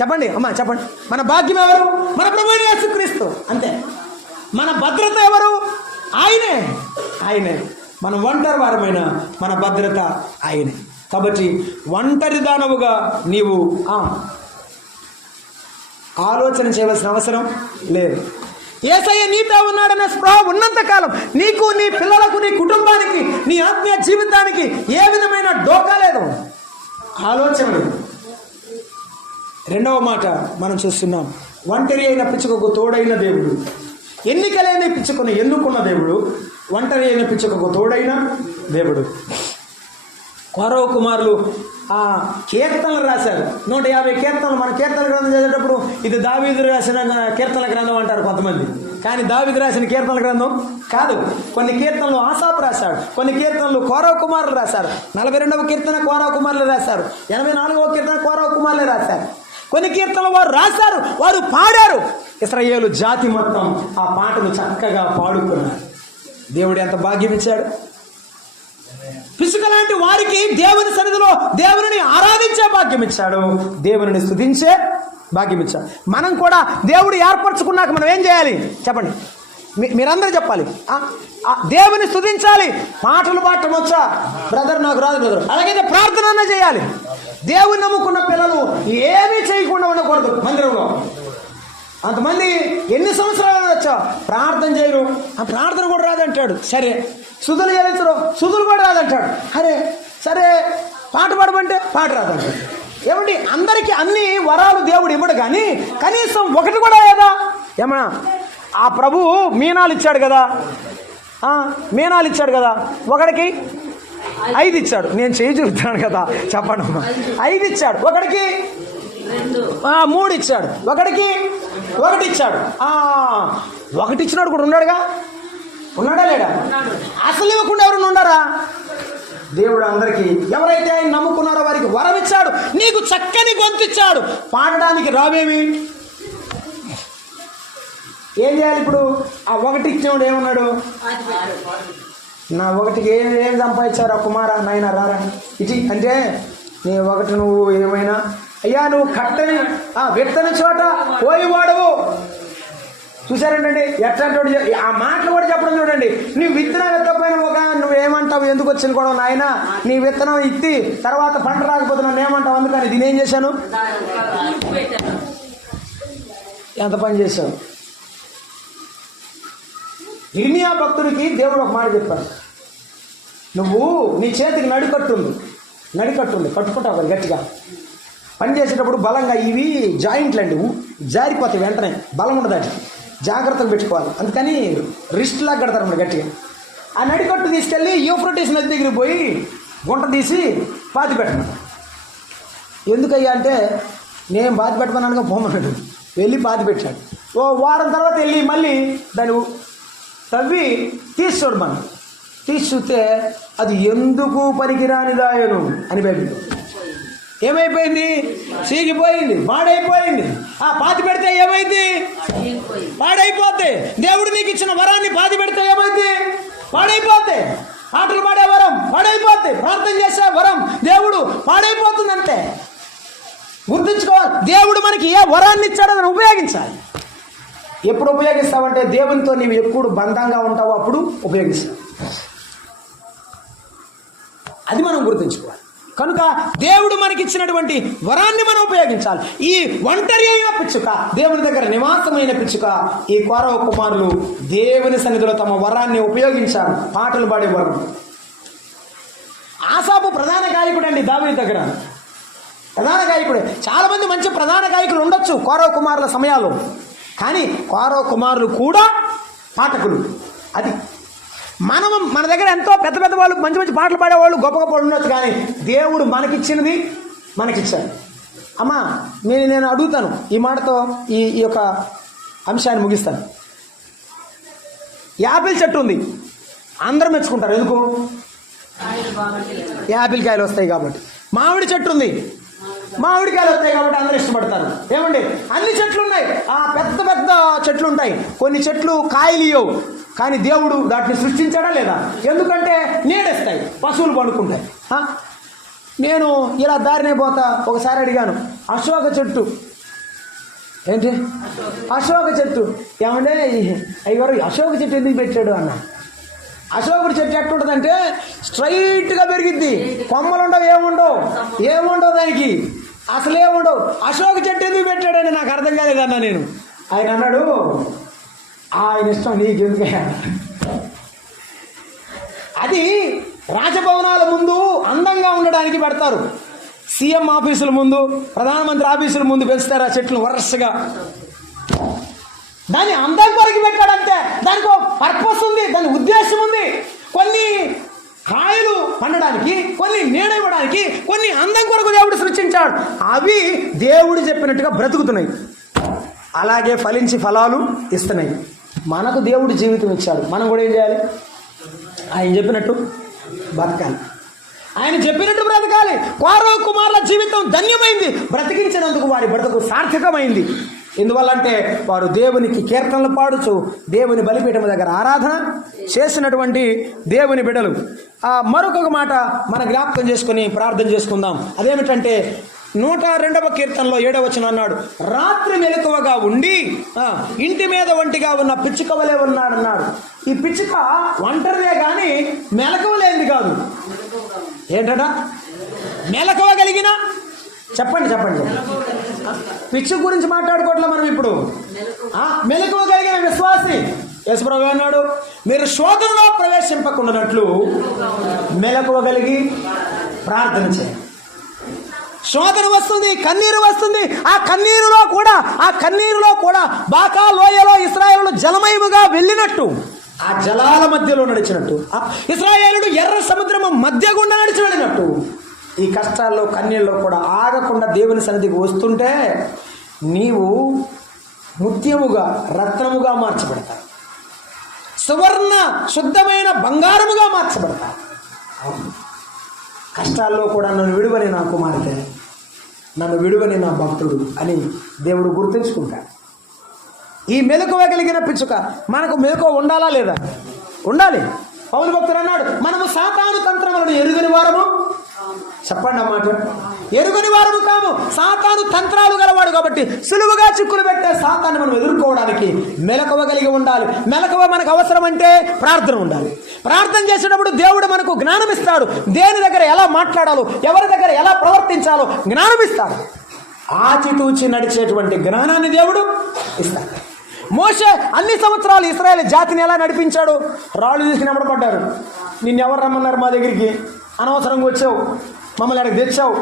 చెప్పండి అమ్మా, చెప్పండి. మన భాగ్యం ఎవరు? మన ప్రభువైన యేసుక్రీస్తు. అంతే. మన భద్రత ఎవరు? ఆయనే, ఆయనే. మన ఒంటరి వారమైన మన భద్రత ఆయనే. కాబట్టి ఒంటరి దానవుగా నీవు ఆలోచన చేయవలసిన అవసరం లేదు. యేసయ్య నీతో ఉన్నాడనే స్పృహ ఉన్నంత కాలం నీకు, నీ పిల్లలకు, నీ కుటుంబానికి, నీ ఆత్మీయ జీవితానికి ఏ విధమైన డోకా లేదు, ఆలోచన లేదు. రెండవ మాట మనం చూస్తున్నాం, ఒంటరి అయిన పిచ్చుకకు తోడైన దేవుడు. ఎన్నికలైన పిచ్చుకను ఎన్నుకున్న దేవుడు, ఒంటరి అయిన పిచ్చుకకు తోడైన దేవుడు. కౌరవ కుమారులు కీర్తనలు రాశారు, 150 కీర్తనలు. మన కీర్తన గ్రంథం చదివేటప్పుడు ఇది దావీదు రాసిన కీర్తనల గ్రంథం అంటారు కొంతమంది, కానీ దావీదు రాసిన కీర్తనల గ్రంథం కాదు. కొన్ని కీర్తనలు ఆసాపు రాశాడు, కొన్ని కీర్తనలు కౌరవ కుమారులు రాశారు. 42వ కీర్తన కౌరవ కుమారులు రాశారు, 84వ కీర్తన కౌరవ కుమారులే రాశారు. కొన్ని కీర్తనలు వారు రాశారు, వారు పాడారు. ఇశ్రాయేలు జాతి మొత్తం ఆ పాటలు చక్కగా పాడుకున్నారు. దేవుడు ఎంత భాగ్యం ఇచ్చాడు. పిచ్చుక లాంటి వారికి దేవుని సన్నిధిలో దేవుని ఆరాధించే భాగ్యం ఇచ్చాడు, దేవుని స్తుతించే భాగ్యం ఇచ్చాడు. మనం కూడా దేవుడు ఏర్పరచుకున్నాక మనం ఏం చేయాలి చెప్పండి? మీరందరూ చెప్పాలి. దేవుని స్తుతించాలి. పాటలు పాడటం వచ్చా బ్రదర్? నాకు రాదు బ్రదర్. అలాగైతే ప్రార్థన చేయాలి. దేవుని నమ్ముకున్న పిల్లలు ఏమీ చేయకుండా ఉండకూడదు. మందిరంలో అంతమంది ఎన్ని సంవత్సరాలు వచ్చా ప్రార్థన చేయరు, ఆ ప్రార్థన కూడా రాదంటాడు. సరే, సుధులు చెల్లించరు, సుధులు కూడా రాదంటాడు. అరే సరే, పాట పాడమంటే పాట రాదంటాడు. ఏమండి, అందరికీ అన్ని వరాలు దేవుడు ఇవ్వడు, కానీ కనీసం ఒకటి కూడా లేదా? ఏమన్నా ఆ ప్రభువు మీనాలు ఇచ్చాడు కదా, మీనాలు ఇచ్చాడు కదా, ఒకడికి 5 ఇచ్చాడు. నేను చేయి చూపుతున్నాను కదా, చెప్పండి అమ్మా. 5 ఇచ్చాడు, ఒకడికి 3 ఇచ్చాడు, ఒకడికి 1 ఇచ్చాడు. 1 ఇచ్చినాడు కూడా ఉన్నాడుగా, ఉన్నాడా లేడా? అసలు ఇవ్వకుండా ఎవరు ఉన్నారా? దేవుడు అందరికీ ఎవరైతే ఆయన నమ్ముకున్నారో వారికి వరం ఇచ్చాడు. నీకు చక్కని గొంతు ఇచ్చాడు, పాడడానికి రావేమి? ఏం చేయాలి ఇప్పుడు? ఆ 1 ఇచ్చినవాడు ఏమన్నాడు? నా 1కి ఏం సంపాదించారా కుమారా, నాయన రారా ఇది అంటే, నీ 1 నువ్వు ఏమైనా, అయ్యా నువ్వు కట్టని విత్తని చోట పోయి వాడవు. చూసారంటండి ఎట్లాంటి ఆ మాటలు కూడా చెప్పడం చూడండి. నువ్వు విత్తన విత్తపోయిన నువ్వేమంటావు, ఎందుకు ఎందుకు వచ్చింది కూడా నాయన, నీ విత్తనం ఇత్తి తర్వాత పంట రాకపోతే నన్ను ఏమంటావు, అందుకని దీని ఏం చేశాను, ఎంత పని చేశావు. ఇర్మియా భక్తుడికి దేవుడు ఒక మాట చెప్పాడు, నువ్వు నీ చేతికి నడికట్టుంది కట్టుకుంటావు కదా గట్టిగా, పని చేసేటప్పుడు బలంగా ఇవి జాయింట్లు అండి జారిపోతాయి, వెంటనే బలం ఉండదు, అది జాగ్రత్తగా పెట్టుకోవాలి. అందుకని రిస్ట్ లాగా కడతారు గట్టిగా. ఆ నడికట్టు తీసుకెళ్ళి యూఫ్రటీస్ నది దగ్గరికి పోయి గుంట తీసి పాతి పెట్టమన్నాడు. ఎందుకయ్యా అంటే, నేను పాతి పెట్టమన్నానుగా పోమన్నాడు. వెళ్ళి పాతి పెట్టాడు. ఓ వారం తర్వాత వెళ్ళి మళ్ళీ దాన్ని తవ్వి తీసి చూడమన్నాడు. తీసి చూస్తే అది ఎందుకు పనికిరానిదాయను అని బైబిల్. ఏమైపోయింది, సీగిపోయింది, పాడైపోయింది. ఆ పాతి పెడితే ఏమైంది, పాడైపోతే. దేవుడు నీకు ఇచ్చిన వరాన్ని పాతి పెడితే ఏమైంది, పాడైపోతే. పాటలు పాడే వరం పాడైపోతే, ప్రార్థన చేసే వరం దేవుడు పాడైపోతుందంటే గుర్తుంచుకోవాలి. దేవుడు మనకి ఏ వరాన్ని ఇచ్చాడో దాన్ని ఉపయోగించాలి. ఎప్పుడు ఉపయోగిస్తావంటే దేవునితో నీవు ఎప్పుడు బంధంగా ఉంటావో అప్పుడు ఉపయోగిస్తావు. అది మనం గుర్తుంచుకోవాలి. కనుక దేవుడు మనకిచ్చినటువంటి వరాన్ని మనం ఉపయోగించాలి. ఈ ఒంటరి అయిన పిచ్చుక, దేవుని దగ్గర నివాసమైన పిచ్చుక, ఈ కోరవ కుమారులు దేవుని సన్నిధిలో తమ వరాన్ని ఉపయోగించారు. పాటలు పాడే వరం. ఆసాపు ప్రధాన గాయకుడు అండి, దావీదు దగ్గర ప్రధాన గాయకుడే. చాలా మంది మంచి ప్రధాన గాయకులు ఉండొచ్చు కోరవ కుమారుల సమయాల్లో, కానీ కోరవ కుమారులు కూడా పాఠకులు. అది మన దగ్గర ఎంతో పెద్ద పెద్ద వాళ్ళు, మంచి మంచి పాటలు పాడేవాళ్ళు, గొప్ప గొప్ప వాళ్ళు ఉండొచ్చు, కానీ దేవుడు మనకిచ్చినది మనకిచ్చాడు. అమ్మా నేను అడుగుతాను, ఈ మాటతో ఈ యొక్క అంశాన్ని ముగిస్తాను. యాపిల్ చెట్టు ఉంది, అందరూ మెచ్చుకుంటారు. ఎందుకు? యాపిల్ కాయలు వస్తాయి కాబట్టి. మామిడి చెట్టు ఉంది, మామిడికాయలు వస్తాయి కాబట్టి అందరూ ఇష్టపడతారు. ఏమండి, అన్ని చెట్లు ఉన్నాయి, ఆ పెద్ద పెద్ద చెట్లు ఉంటాయి. కొన్ని చెట్లు కాయలు ఇవ్వవు, కానీ దేవుడు వాటిని సృష్టించాడా లేదా? ఎందుకంటే నీడేస్తాయి, పశువులు పండుకుంటాయి. నేను ఇలా దారినే పోతా, ఒకసారి అడిగాను, అశోక చెట్టు ఏంటి, అశోక చెట్టు ఏమంటే అయ్యారు, అశోక చెట్టు ఎందుకు పెట్టాడు అన్న. అశోకుడి చెట్టు ఎట్టుంటుందంటే స్ట్రైట్గా పెరిగిద్ది, కొమ్మలు ఉండవు, ఏముండవు దానికి, అసలు ఏముండవు. అశోక చెట్టు ఎందుకు పెట్టాడని నాకు అర్థం కాలేదన్నా నేను. ఆయన అన్నాడు, ఆయన ఇష్టం నీకెందుకు. అది రాజభవనాల ముందు అందంగా ఉండడానికి పెడతారు, సీఎం ఆఫీసుల ముందు, ప్రధానమంత్రి ఆఫీసుల ముందు పెంచుతారు ఆ చెట్లు వరుసగా. దాన్ని అందం కొరకు పెట్టాడంటే దానికి పర్పస్ ఉంది, దాని ఉద్దేశం ఉంది. కొన్ని కాయలు పండడానికి, కొన్ని నీడ ఇవ్వడానికి, కొన్ని అందం కొరకు దేవుడు సృష్టించాడు. అవి దేవుడు చెప్పినట్టుగా బ్రతుకుతున్నాయి, అలాగే ఫలించి ఫలాలు ఇస్తున్నాయి. మనకు దేవుడు జీవితం ఇచ్చాడు, మనం కూడా ఏం చేయాలి? ఆయన చెప్పినట్టు బతకాలి, ఆయన చెప్పినట్టు బ్రతకాలి. కోరవ కుమారుల జీవితం ధన్యమైంది, బ్రతికించినందుకు వారి బ్రతుకు సార్థకమైంది. ఎందువల్లంటే వారు దేవునికి కీర్తనలు పాడుచు దేవుని బలిపీఠం దగ్గర ఆరాధన చేసినటువంటి దేవుని బిడ్డలు. మరొక మాట మన జ్ఞాపకం చేసుకుని ప్రార్థన చేసుకుందాం. అదేమిటంటే 102వ కీర్తనలో 7వ వచనం అన్నాడు, రాత్రి మెలకువగా ఉండి ఇంటి మీద ఒంటిగా ఉన్న పిచ్చుక వలె ఉన్నాడన్నాడు. ఈ పిచ్చుక ఒంటరిదే కానీ మెలకువలేంది కాదు. ఏంటట? మెలకువగలిగిన చెప్పండి పిచ్చుక గురించి మాట్లాడుకోవట్లే మనం ఇప్పుడు. మెలకువగలిగిన విశ్వాసి. యేసుప్రభువు అన్నాడు, మీరు శోధనలో ప్రవేశింపకుండానట్లు మెలకువగలిగి ప్రార్థన చేయండి. శోధన వస్తుంది, కన్నీరు వస్తుంది. ఆ కన్నీరులో కూడా బాకా లోయలో ఇశ్రాయేలు జలమయముగా వెళ్ళినట్టు, ఆ జలాల మధ్యలో నడిచినట్టు, ఇశ్రాయేలుడు ఎర్ర సముద్రము మధ్య గుండా నడిచి వెళ్ళినట్టు, ఈ కష్టాల్లో కన్నీళ్ళలో కూడా ఆగకుండా దేవుని సన్నిధికి వస్తుంటే నీవు ముత్యముగా, రత్నముగా మార్చబడతావు, సువర్ణ శుద్ధమైన బంగారముగా మార్చబడతావు. కష్టాల్లో కూడా నన్ను విడువని నా కుమార్తె, నన్ను విడువని నా భక్తుడు అని దేవుడు గుర్తుంచుకుంటాడు. ఈ మెలకువ కలిగిన పిచ్చుక, మనకు మెలకువ ఉండాలా లేదా? ఉండాలి. పౌలు భక్తుడు అన్నాడు, మనము సాతాను తంత్రములను ఎరుగని వారము. చెప్పండి అన్నమాట. ఎరుగని వారము కాము, సాతాను తంత్రాలు గలవాడు కాబట్టి సులువుగా చిక్కులు పెట్టే సాతాన్ని మనం ఎదుర్కోవడానికి మెలకువ కలిగి ఉండాలి. మెలకువ మనకు అవసరం అంటే ప్రార్థన ఉండాలి. ప్రార్థన చేసేటప్పుడు దేవుడు మనకు జ్ఞానం ఇస్తాడు. దేని దగ్గర ఎలా మాట్లాడాలో, ఎవరి దగ్గర ఎలా ప్రవర్తించాలో జ్ఞానం ఇస్తాడు. ఆచితూచి నడిచేటువంటి జ్ఞానాన్ని దేవుడు ఇస్తాడు. మోషే అన్ని సంవత్సరాలు ఇశ్రాయేలు జాతిని ఎలా నడిపించాడు? రాళ్ళు తీసుకుని ఎమ్మడపడ్డారు. నిన్నెవరు రమ్మన్నారు మా దగ్గరికి? అనవసరంగా వచ్చావు, మమ్మల్ని అక్కడికి తెచ్చావు,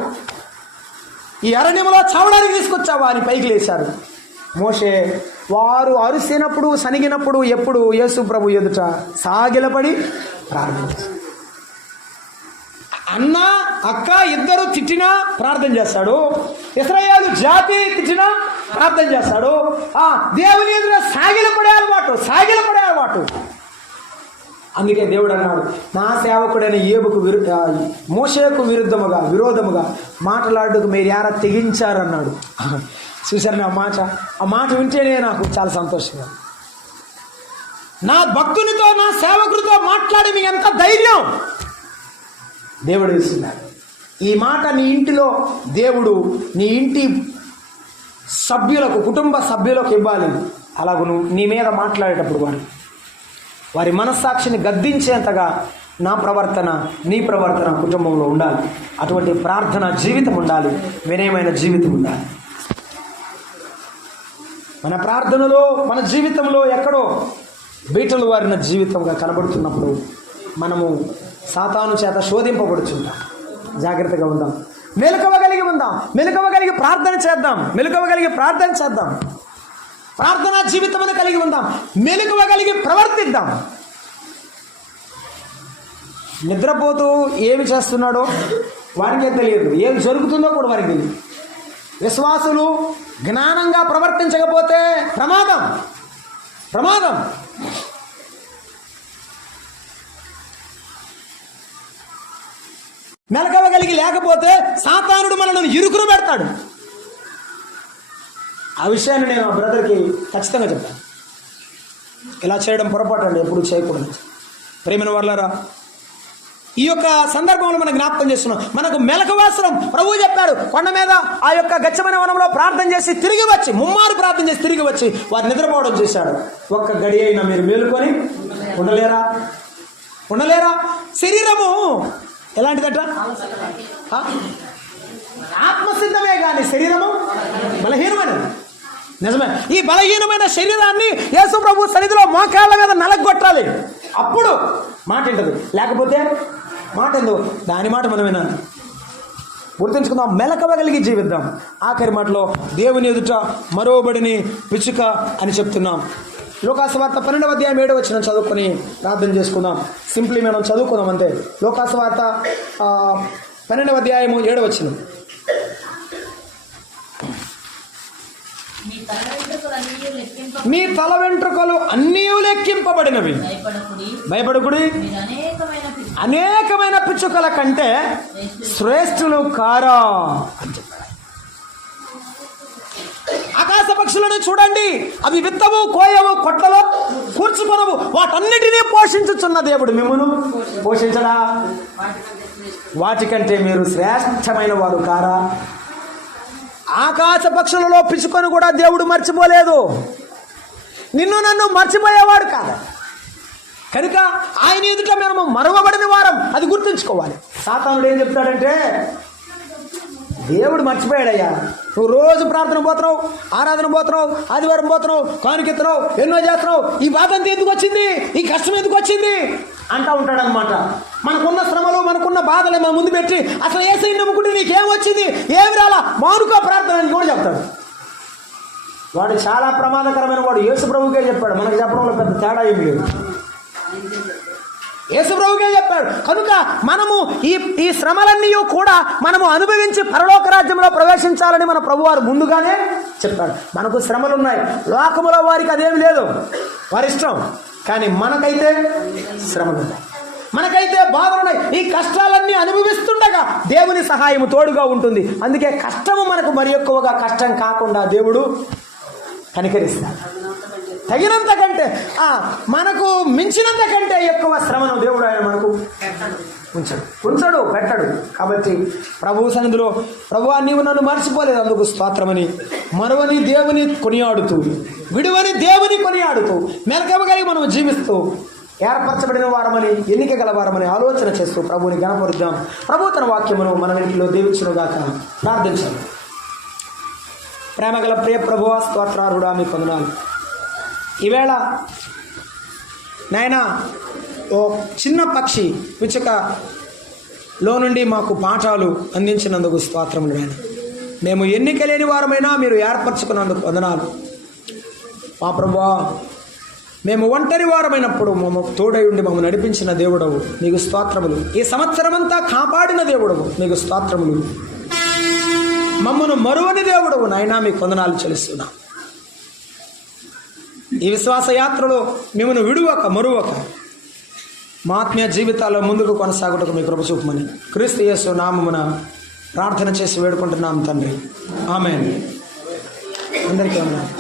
ఈ అరణ్యంలో చావడానికి తీసుకొచ్చావా అని పైకి లేచారు. మోషే వారు అరిసినప్పుడు సనిగినప్పుడు ఎప్పుడు యేసు ప్రభు ఎదుట సాగిలపడి ప్రార్థించారు. అన్న అక్క ఇద్దరు తిట్టినా ప్రార్థన చేస్తాడు. ఇశ్రాయేలు జాతి తిట్టినా ప్రార్థన చేస్తాడు. దేవుని ఎదుట సాగిలపడే అలవాటు. అందుకే దేవుడు అన్నాడు, నా సేవకుడైన ఏబుకు మోషేకు విరోధముగా మాట్లాడుకు మీరు యారా తెగించారన్నాడు. చూశారు ఆ మాట వింటేనే నాకు చాలా సంతోషంగా. నా భక్తునితో నా సేవకుడితో మాట్లాడి మీ ఎంత ధైర్యం దేవుడు ఇస్తున్నాడు. ఈ మాట నీ ఇంటిలో దేవుడు నీ ఇంటి సభ్యులకు, కుటుంబ సభ్యులకు ఇవ్వాలి. అలాగూ నువ్వు నీ మీద మాట్లాడేటప్పుడు వారి మనస్సాక్షిని గద్దించేంతగా నా ప్రవర్తన, నీ ప్రవర్తన కుటుంబంలో ఉండాలి. అటువంటి ప్రార్థన జీవితం ఉండాలి, వినయమైన జీవితం ఉండాలి. మన ప్రార్థనలో, మన జీవితంలో ఎక్కడో బీటలు వారిన జీవితంగా కనబడుతున్నప్పుడు మనము సాతాను చేత శోధింపబడుచుంటాం. జాగ్రత్తగా ఉందాం, మెలకువ కలిగి ప్రార్థన చేద్దాం. ప్రార్థనా జీవితమని కలిగి ఉందాం, మెలకువ కలిగి ప్రవర్తిద్దాం. నిద్రపోతూ ఏమి చేస్తున్నాడో వారికే తెలియదు, ఏమి జరుగుతుందో కూడా వారికి తెలియదు. విశ్వాసులు జ్ఞానంగా ప్రవర్తించకపోతే ప్రమాదం. మెలకువ కలిగి లేకపోతే సాతానుడు మనల్ని ఇరుకును పెడతాడు. ఆ విషయాన్ని నేను ఆ బ్రదర్కి ఖచ్చితంగా చెప్తాను. ఇలా చేయడం పొరపాటు అండి, ఎప్పుడు చేయకూడదు. ప్రేమైన వాళ్ళారా, ఈ యొక్క సందర్భంలో మనం జ్ఞాపకం చేస్తున్నాం, మనకు మెలకువాసరం. ప్రభువు చెప్పాడు, కొండ మీద ఆ యొక్క గచ్చమనే వనంలో ప్రార్థన చేసి తిరిగి వచ్చి, ముమ్మారు ప్రార్థన చేసి తిరిగి వచ్చి వారు నిద్రపోవడం చేశాడు. ఒక్క గడి అయినా మీరు మేలుకొని ఉండలేరా? శరీరము ఎలాంటిదట? ఆత్మసిద్ధమే కానీ శరీరము బలహీనమైనది. నిజమే. ఈ బలహీనమైన శరీరాన్ని యేసు ప్రభు సన్నిధిలో మోకాళ్ళ మీద నలగొట్టాలి. అప్పుడు మాట వింటది, లేకపోతే మాట ఎందుకు? దాని మాట మనం వినాలి. గుర్తుంచుకుందాం, మెలకువ కలిగి జీవిద్దాం. ఆఖరి మాటలో దేవుని ఎదుట మరోబడిని పిచ్చుక అని చెప్తున్నాం. లోకాసు వార్త 12వ అధ్యాయం 7వ వచనం చదువుకొని ప్రార్థన చేసుకుందాం. సింప్లీ మనం చదువుకుందాం అంతే. లోకాసు వార్త 12వ అధ్యాయము 7వ వచనం. మీ తల వెంట్రుకలు అన్నీ లెక్కింపబడినవి, భయపడకుడి, అనేకమైన పిచ్చుకల కంటే శ్రేష్ఠులు కారా అని చెప్పారు. ఆకాశ పక్షులను చూడండి, అవి విత్తవు, కోయవు, కొట్లలో కూర్చుకొనవు, వాటన్నిటినీ పోషించుచున్న దేవుడు మిమ్మును పోషించడా? వాటికంటే మీరు శ్రేష్టమైన వారు కారా? ఆకాశ పక్షులలో పిచ్చుకొని కూడా దేవుడు మర్చిపోలేదు. నిన్ను నన్ను మర్చిపోయేవాడు కాదు. కనుక ఆయన ఎదుట మేము మరవబడిన వారం, అది గుర్తుంచుకోవాలి. సాతానుడు ఏం చెప్తాడంటే, దేవుడు మర్చిపోయాడయ్యా, నువ్వు రోజు ప్రార్థన పోతున్నావు, ఆరాధన పోతున్నావు, ఆదివారం పోతున్నావు, కానుకెత్తున్నావు, ఎన్నో చేస్తున్నావు, ఈ బాధ అంతా ఎందుకు వచ్చింది, ఈ కష్టం ఎందుకు వచ్చింది అంటూ ఉంటాడనమాట. మనకున్న శ్రమలు, మనకున్న బాధలు మన ముందు పెట్టి, అసలు యేసయ్యని నమ్ముకుంటే నీకేం వచ్చింది, ఏమి రాలా, మానుకో ప్రార్థన అని కూడా చెప్తాడు. వాడు చాలా ప్రమాదకరమైన వాడు. యేసు ప్రభువుకే చెప్పాడు, మనకు చెప్పడంలో పెద్ద తేడా ఏమి లేదు. యేసు ప్రభువుకే చెప్పాడు. కనుక మనము ఈ శ్రమలన్నీ కూడా మనము అనుభవించి పరలోక రాజ్యంలో ప్రవేశించాలని మన ప్రభువారు ముందుగానే చెప్పాడు. మనకు శ్రమలు ఉన్నాయి, లోకములో వారికి అదేమి లేదు, వారి ఇష్టం. కానీ మనకైతే శ్రమలు ఉన్నాయి, మనకైతే బాధలున్నాయి. ఈ కష్టాలన్నీ అనుభవిస్తుండగా దేవుని సహాయం తోడుగా ఉంటుంది. అందుకే కష్టము మనకు మరి ఎక్కువగా కష్టం కాకుండా దేవుడు కనికరిస్తాడు. తగినంత కంటే మనకు మించినంత కంటే ఎక్కువ శ్రమను దేవుడు ఆయన మనకు ఉంచడు పెట్టడు. కాబట్టి ప్రభు సన్నిధిలో ప్రభువా నీవు నన్ను మర్చిపోలేదు, అందుకు స్తోత్రమని మరువని దేవుని కొనియాడుతూ, విడువని దేవుని కొనియాడుతూ, మెలకువగలిగి మనం జీవిస్తూ ఏర్పరచబడిన వారమని, ఎన్నిక గల వారమని ఆలోచన చేస్తూ ప్రభువుని ఘనపరుద్దాం. ప్రభు తన వాక్యమును మన ఇంటిలో దీవించునుగాక. ప్రార్థించాలి. ప్రేమగల ప్రియ ప్రభువా స్తోత్రార్హుడా మీకు వందనాలు. ఈవేళ నాయన ఓ చిన్న పక్షి పిచ్చుకలో నుండి మాకు పాఠాలు అందించినందుకు స్తోత్రములు నాయన. మేము ఎన్నిక లేని వారమైనా మీరు ఏర్పరచుకున్నందుకు వందనాలు. మా ప్రభువా మేము ఒంటరి వారమైనప్పుడు మమ్మల్ని తోడై ఉండి మమ్మల్ని నడిపించిన దేవుడవు మీకు స్తోత్రములు. ఈ సంవత్సరమంతా కాపాడిన దేవుడవు మీకు స్తోత్రములు. మమ్మను మరువని దేవుడవు నాయనా మీకు వందనాలు చెల్లిస్తున్నా. ఈ విశ్వాస యాత్రలో మిమ్మల్ని విడువక మరువక మా ఆత్మీయ జీవితాల్లో ముందుకు కొనసాగుటకు మీ కృప చూపమని క్రీస్తు యేసు నామమున ప్రార్థన చేసి వేడుకుంటున్నాం తండ్రి. ఆమేన్. అందరికీ వందనాలు.